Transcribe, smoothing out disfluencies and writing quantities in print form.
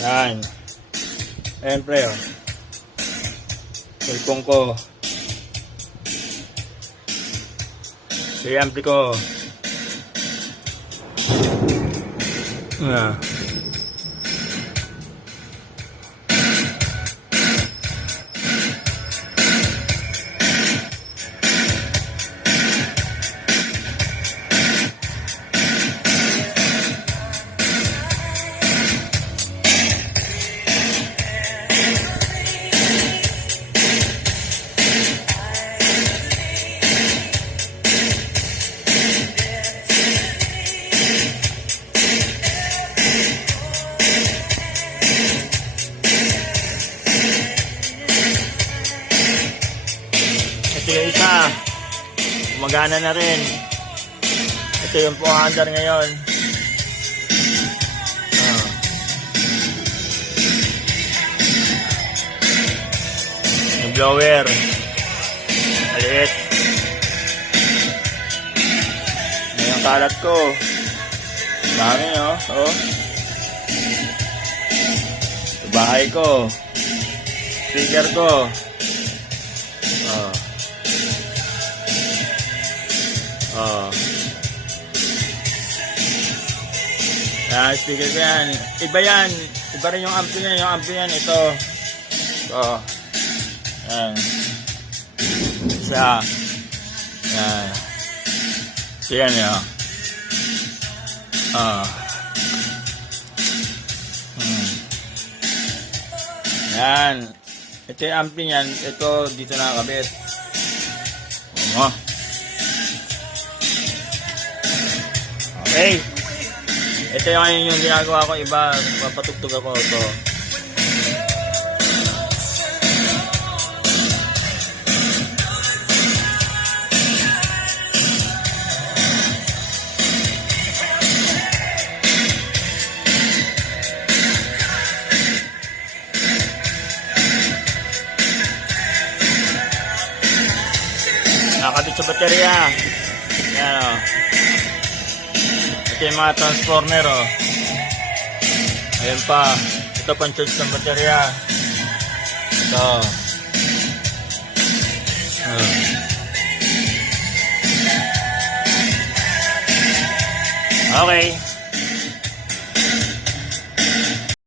Yan. Ayan pre, oh. Cellphone ko. Ampli ko. Yeah. Ito yung isa, gumagana na rin. Ito yung 400 ngayon. Yung blower maliit. Yung kalat ko dami, oh. Sa bahay ko, speaker ko, speaker ko yan. Iba yan. Iba rin yung ampli yan. Yung ampli yan. Ito. Yan. Isa. Yan. So yan yun. Yan. Ito yung ampli yan. Ito dito nakakabit. Okay. Ito yung ginagawa ko, iba, papatugtog ako ito. Nakakabit sa baterya. Yan, oh. Ito yung mga transformer, oh. Ayan pa. Ito pang charge ng baterya. Ito. Okay.